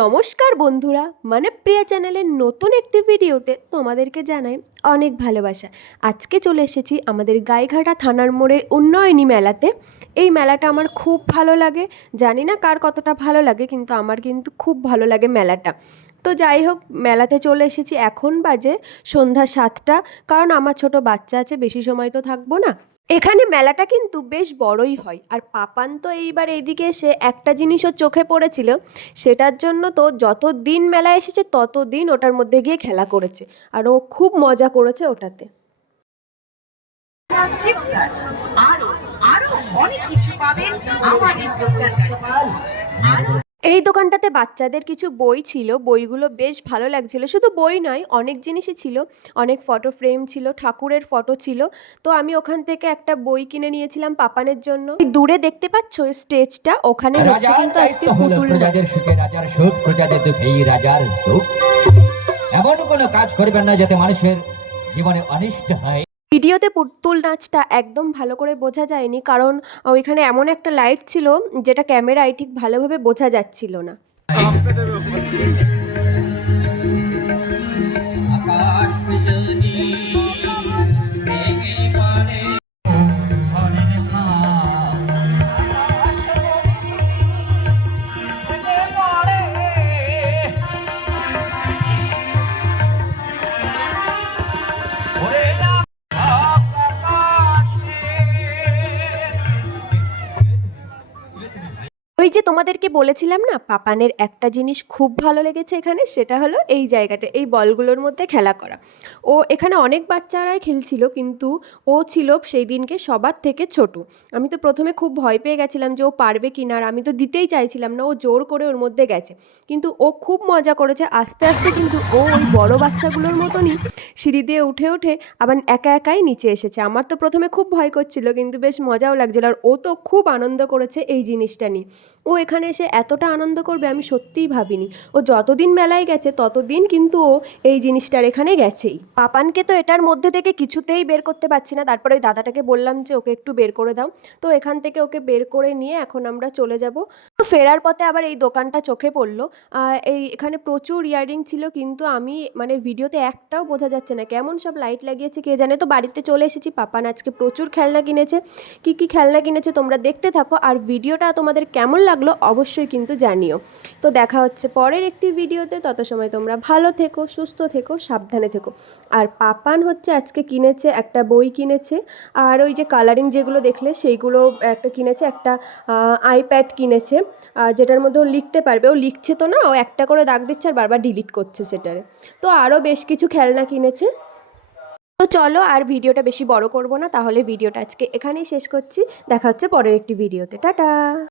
নমস্কার বন্ধুরা, মানে প্রিয়া চ্যানেলের নতুন একটি ভিডিওতে তোমাদেরকে জানাই অনেক ভালোবাসা। আজকে চলে এসেছি আমাদের গাইঘাটা থানার মোড়ে উন্নয়নী মেলাতে। এই মেলাটা আমার খুব ভালো লাগে, জানি না কার কতটা ভালো লাগে, কিন্তু আমার কিন্তু খুব ভালো লাগে মেলাটা। তো যাই হোক, মেলাতে চলে এসেছি। এখন বাজে সন্ধ্যা 7টা, কারণ আমার ছোট বাচ্চা আছে, বেশি সময় তো থাকবো না। এখানে মেলাটা কিন্তু বেশ বড়ই হয়। আর পাপান তো এইবার এইদিকে এসে একটা জিনিসও চোখে পড়েছিল, সেটার জন্য তো যত দিন মেলায় এসেছে তত দিন ওটার মধ্যে গিয়ে খেলা করেছে, আর ও খুব মজা করেছে ওটাতে। এই দোকানটাতে বাচ্চাদের কিছু বই ছিল, বইগুলো বেশ ভালো লাগছিল। শুধু বই নয়, অনেক জিনিসই ছিল, অনেক ফটো ফ্রেম ছিল, ঠাকুরের ফটো ছিল। তো আমি ওখান থেকে একটা বই কিনে নিয়েছিলাম পাপানের জন্য। দূরে দেখতে পাচ্ছ স্টেজটা, ওখানে হচ্ছে কিন্তু আজকে পুতুল নাচ। রাজার সুখ, প্রজাদের দুঃখ, এই রাজার দুঃখ। এমন কোনো কাজ করবেন না যাতে মানুষের জীবনে অনিষ্ট হয়। ভিডিওতে পুতুল নাচটা একদম ভালো করে বোঝা যায়নি, কারণ ওইখানে এমন একটা লাইট ছিল যেটা ক্যামেরায় ঠিক ভালোভাবে বোঝা যাচ্ছিল না। ওই যে তোমাদেরকে বলেছিলাম না, পাপানের একটা জিনিস খুব ভালো লেগেছে এখানে, সেটা হলো এই জায়গাটা, এই বলগুলোর মধ্যে খেলা করা। ও এখানে অনেক বাচ্চারাই খেলছিল, কিন্তু ও ছিল সেই দিনকে সবার থেকে ছোট। আমি তো প্রথমে খুব ভয় পেয়ে গেছিলাম যে ও পারবে কি না, আর আমি তো দিতেই চাইছিলাম না, ও জোর করে ওর মধ্যে গেছে। কিন্তু ও খুব মজা করেছে। আস্তে আস্তে কিন্তু ও ওই বড় বাচ্চাগুলোর মতনই সিঁড়ি দিয়ে উঠে উঠে আবার একা একাই নিচে এসেছে। আমার তো প্রথমে খুব ভয় করছিল, কিন্তু বেশ মজাও লাগছিল। আর ও তো খুব আনন্দ করেছে এই জিনিসটা নিয়ে। ও এখানে এসে এতটা আনন্দ করবে আমি সত্যিই ভাবিনি। ও যতদিন মেলায় গেছে ততদিন কিন্তু ও এই জিনিসটার এখানে গেছেই। পাপানকে তো এটার মধ্যে থেকে কিছুতেই বের করতে পারছি না। তারপরে ওই দাদাটাকে বললাম যে ওকে একটু বের করে দাও। তো এখান থেকে ওকে বের করে নিয়ে এখন আমরা চলে যাব। তো ফেরার পথে আবার এই দোকানটা চোখে পড়লো। এখানে প্রচুর ইয়াররিং ছিল, কিন্তু আমি মানে ভিডিওতে একটাও বোঝা যাচ্ছে না, কেমন সব লাইট লাগিয়েছে কে জানে। তো বাড়িতে চলে এসেছি। পাপান আজকে প্রচুর খেলনা কিনেছে। কি কি খেলনা কিনেছে তোমরা দেখতে থাকো, আর ভিডিওটা তোমাদের কেমন লাগলো অবশ্যই কিন্তু জানিও। তো দেখা হচ্ছে পরের একটি ভিডিওতে। তত সময় তোমরা ভালো থেকো, সুস্থ থেকো, সাবধানে থেকো। আর পাপান হচ্ছে আজকে কিনেছে একটা বই কিনেছে, আর ওই যে কালারিং যেগুলো দেখলে সেইগুলো একটা কিনেছে, একটা আইপ্যাড কিনেছে, যেটার মধ্যে ও লিখতে পারবে। ও লিখছে তো না, ও একটা করে দাগ দিচ্ছে আর বারবার ডিলিট করছে সেটারে। তো আরও বেশ কিছু খেলনা কিনেছে। তো চলো আর ভিডিওটা বেশি বড় করব না, তাহলে ভিডিওটা আজকে এখানেই শেষ করছি। দেখা হচ্ছে পরের একটি ভিডিওতে। টাটা।